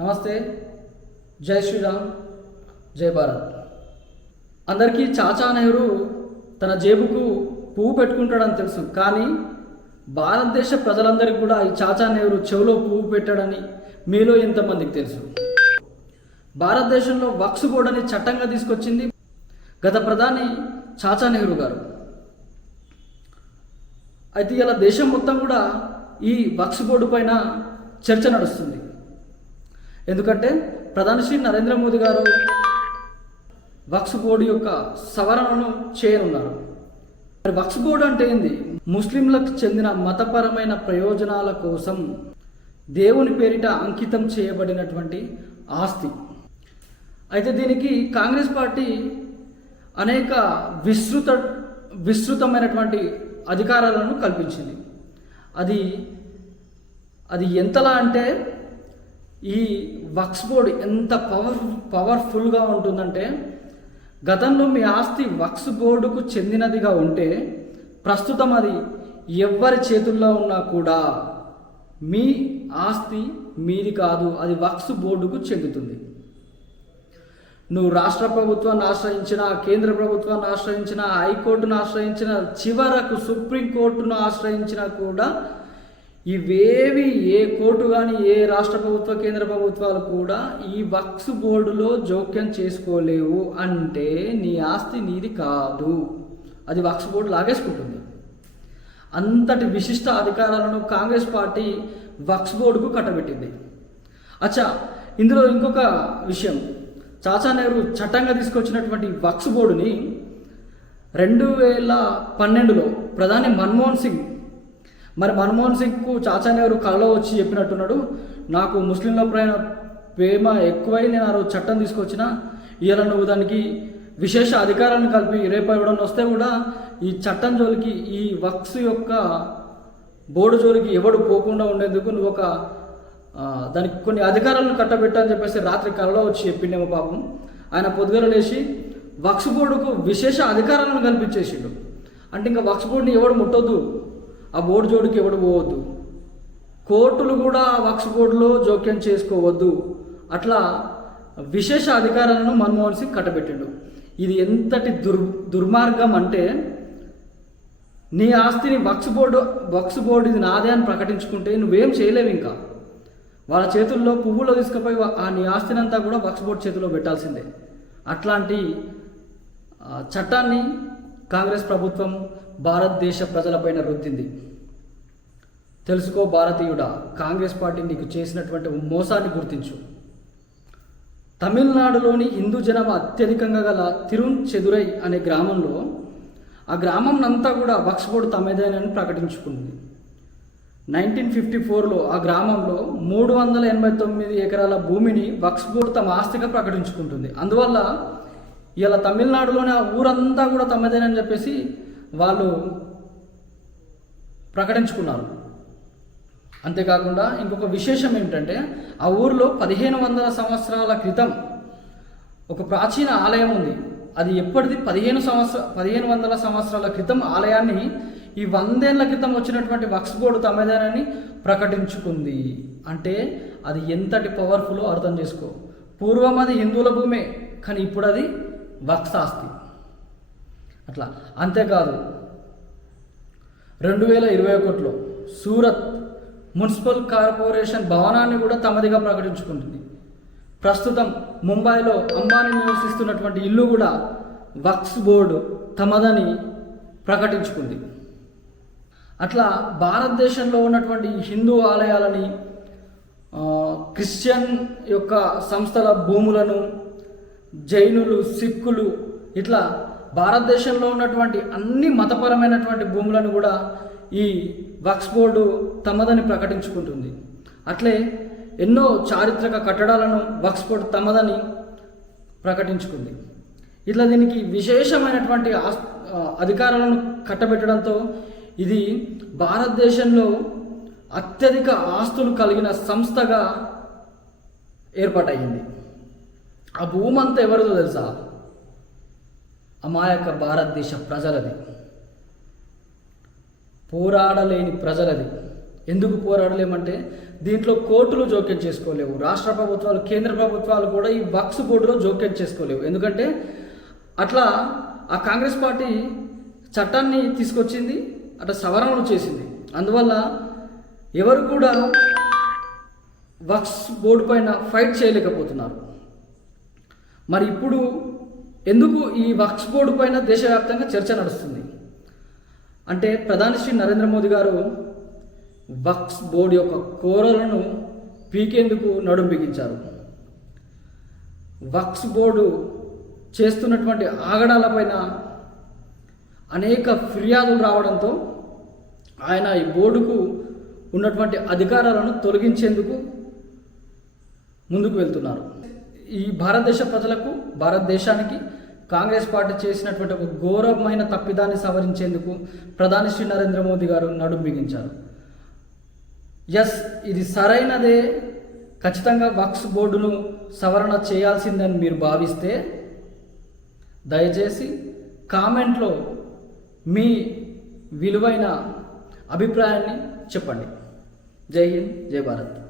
నమస్తే జై శ్రీరామ్ జై భారత్. అందరికీ చాచా నెహ్రూ తన జేబుకు పువ్వు పెట్టుకుంటాడని తెలుసు కానీ భారతదేశ ప్రజలందరికీ కూడా ఈ చాచా నెహ్రూ చెవిలో పువ్వు పెట్టాడని మీలో ఎంతమందికి తెలుసు? భారతదేశంలో వక్స్ బోర్డు అని చట్టంగా తీసుకొచ్చింది గత ప్రధాని చాచా నెహ్రూ గారు. అయితే ఇలా దేశం మొత్తం కూడా ఈ వక్స్ బోర్డు పైన చర్చ నడుస్తుంది. ఎందుకంటే ప్రధాని శ్రీ నరేంద్ర మోదీ గారు వక్స్ బోర్డు యొక్క సవరణను చేయనున్నారు. మరి వక్స్ బోర్డు అంటే ఏంది? ముస్లింలకు చెందిన మతపరమైన ప్రయోజనాల కోసం దేవుని పేరిట అంకితం చేయబడినటువంటి ఆస్తి. అయితే దీనికి కాంగ్రెస్ పార్టీ అనేక విస్తృత విస్తృతమైనటువంటి అధికారాలను కల్పించింది. అది అది ఎంతలా అంటే ఈ వక్స్ బోర్డ్ ఎంత పవర్ పవర్ఫుల్గా ఉంటుందంటే గతంలో మీ ఆస్తి వక్స్ బోర్డుకు చెందినదిగా ఉంటే ప్రస్తుతం అది ఎవ్వరి చేతుల్లో ఉన్నా కూడా మీ ఆస్తి మీది కాదు అది వక్స్ బోర్డుకు చెందుతుంది. నువ్వు రాష్ట్ర ప్రభుత్వాన్ని ఆశ్రయించిన కేంద్ర ప్రభుత్వాన్ని ఆశ్రయించిన హైకోర్టును ఆశ్రయించిన చివరకు సుప్రీంకోర్టును ఆశ్రయించినా కూడా ఇవేవి ఏ కోర్టు కానీ ఏ రాష్ట్ర ప్రభుత్వ కేంద్ర ప్రభుత్వాలు కూడా ఈ వక్స్ బోర్డులో జోక్యం చేసుకోలేవు అంటే నీ ఆస్తి నీది కాదు. అది వక్స్ బోర్డు లాగేసుకుంటుంది. అంతటి విశిష్ట అధికారాలను కాంగ్రెస్ పార్టీ వక్స్ బోర్డుకు కట్టబెట్టింది. అచ్చా ఇందులో ఇంకొక విషయం. చాచా నెహ్రూ చట్టంగా తీసుకొచ్చినటువంటి వక్స్ బోర్డుని రెండు వేల పన్నెండులో ప్రధాని మన్మోహన్ సింగ్ మరి మన్మోహన్ సింగ్కు చాచా నెహ్రూ కళ్ళలో వచ్చి చెప్పినట్టున్నాడు నాకు ముస్లింల పైన ప్రేమ ఎక్కువై నేను ఆ రోజు చట్టం తీసుకొచ్చిన ఇవాళ నువ్వు దానికి విశేష అధికారాన్ని కలిపి రేపు ఎవడన్నా వస్తే కూడా ఈ చట్టం జోలికి ఈ వక్స్ యొక్క బోర్డు జోలికి ఎవడు పోకుండా ఉండేందుకు నువ్వు ఒక దానికి కొన్ని అధికారాలను కట్టబెట్టని చెప్పేసి రాత్రి కలలో వచ్చి చెప్పిండేమో పాపం. ఆయన పొద్దుగల లేచి వక్స్ బోర్డుకు విశేష అధికారాలను కల్పించేసిండు. అంటే ఇంకా వక్స్ బోర్డుని ఎవడు ముట్టొద్దు ఆ బోర్డు జోడికి ఎవడు పోవద్దు. కోర్టులు కూడా ఆ వక్స్ బోర్డులో జోక్యం చేసుకోవద్దు. అట్లా విశేష అధికారాలను మన్మోహన్ సింగ్ కట్టబెట్టిండు. ఇది ఎంతటి దుర్ దుర్మార్గం అంటే నీ ఆస్తిని వక్స్ బోర్డు వక్స్ బోర్డు ఇది నాదే అని ప్రకటించుకుంటే నువ్వేం చేయలేవు ఇంకా. వాళ్ళ చేతుల్లో పువ్వులో తీసుకుపోయి ఆ నీ ఆస్తిని అంతా కూడా వక్స్ బోర్డు చేతిలో పెట్టాల్సిందే. అట్లాంటి చట్టాన్ని కాంగ్రెస్ ప్రభుత్వం భారతదేశ ప్రజలపైన రుద్దింది. తెలుసుకో భారతీయుడా కాంగ్రెస్ పార్టీ నీకు చేసినటువంటి మోసాన్ని గుర్తించు. తమిళనాడులోని హిందూ జనాభా అత్యధికంగా గల తిరుచెదురై అనే గ్రామంలో ఆ గ్రామం అంతా కూడా వక్స్బోర్డ్ తమదేనని ప్రకటించుకుంది. నైన్టీన్ ఫిఫ్టీ ఫోర్లో ఆ గ్రామంలో మూడు వందల ఎనభై తొమ్మిది ఎకరాల భూమిని వక్స్బోర్డ్ తమ ఆస్తిగా ప్రకటించుకుంటుంది. అందువల్ల ఇలా తమిళనాడులోని ఆ ఊరంతా కూడా తమదేనని చెప్పేసి వాళ్ళు ప్రకటించుకున్నారు. అంతేకాకుండా ఇంకొక విశేషం ఏమిటంటే ఆ ఊరిలో పదిహేను వందల సంవత్సరాల క్రితం ఒక ప్రాచీన ఆలయం ఉంది. అది ఎప్పటిది? పదిహేను సంవత్సర పదిహేను వందల సంవత్సరాల క్రితం ఆలయాన్ని ఈ వందేళ్ళ క్రితం వచ్చినటువంటి వక్స్ బోర్డు తమదేనని ప్రకటించుకుంది. అంటే అది ఎంతటి పవర్ఫుల్లో అర్థం చేసుకో. పూర్వం అది హిందువుల భూమే కానీ ఇప్పుడు అది వక్స్ ఆస్తి. అట్లా. అంతేకాదు రెండు వేల ఇరవై ఒకటిలో సూరత్ మున్సిపల్ కార్పొరేషన్ భవనాన్ని కూడా తమదిగా ప్రకటించుకుంటుంది. ప్రస్తుతం ముంబైలో అంబానీ నివసిస్తున్నటువంటి ఇల్లు కూడా వక్స్ బోర్డు తమదని ప్రకటించుకుంది. అట్లా భారతదేశంలో ఉన్నటువంటి హిందూ ఆలయాలని క్రిస్టియన్ యొక్క సంస్థల భూములను జైనులు సిక్కులు ఇట్లా భారతదేశంలో ఉన్నటువంటి అన్ని మతపరమైనటువంటి భూములను కూడా ఈ వక్స్ బోర్డు తమదని ప్రకటించుకుంటుంది. అట్లే ఎన్నో చారిత్రక కట్టడాలను వక్స్ బోర్డు తమదని ప్రకటించుకుంది. ఇట్లా దీనికి విశేషమైనటువంటి ఆస్ అధికారాలను కట్టబెట్టడంతో ఇది భారతదేశంలో అత్యధిక ఆస్తులు కలిగిన సంస్థగా ఏర్పాటయ్యింది. ఆ భూమంతా అంతా ఎవరిదో తెలుసా? అమాయక భారతదేశ ప్రజలది. పోరాడలేని ప్రజలది. ఎందుకు పోరాడలేమంటే దీంట్లో కోర్టులు జోక్యం చేసుకోలేవు. రాష్ట్ర ప్రభుత్వాలు కేంద్ర ప్రభుత్వాలు కూడా ఈ వక్స్ బోర్డులో జోక్యం చేసుకోలేవు. ఎందుకంటే అట్లా ఆ కాంగ్రెస్ పార్టీ చట్టాన్ని తీసుకొచ్చింది అట్లా సవరణలు చేసింది. అందువల్ల ఎవరు కూడా వక్స్ బోర్డు పైన ఫైట్ చేయలేకపోతున్నారు. మరి ఇప్పుడు ఎందుకు ఈ వక్స్ బోర్డు పైన దేశవ్యాప్తంగా చర్చ నడుస్తుంది? అంటే ప్రధాని శ్రీ నరేంద్ర మోదీ గారు వక్స్ బోర్డు యొక్క కోరలను పీకేందుకు నడుం బిగించారు. వక్స్ బోర్డు చేస్తున్నటువంటి ఆగడాలపైన అనేక ఫిర్యాదులు రావడంతో ఆయన ఈ బోర్డుకు ఉన్నటువంటి అధికారాలను తొలగించేందుకు ముందుకు వెళ్తున్నారు. ఈ భారతదేశ ప్రజలకు భారతదేశానికి కాంగ్రెస్ పార్టీ చేసినటువంటి ఒక ఘోరమైన తప్పిదాన్ని సవరించేందుకు ప్రధాని శ్రీ నరేంద్ర మోదీ గారు నడుం బిగించారు. ఎస్ ఇది సరైనదే. ఖచ్చితంగా వక్స్ బోర్డును సవరణ చేయాల్సిందని మీరు భావిస్తే దయచేసి కామెంట్లో మీ విలువైన అభిప్రాయాన్ని చెప్పండి. జై హింద్ జై భారత్.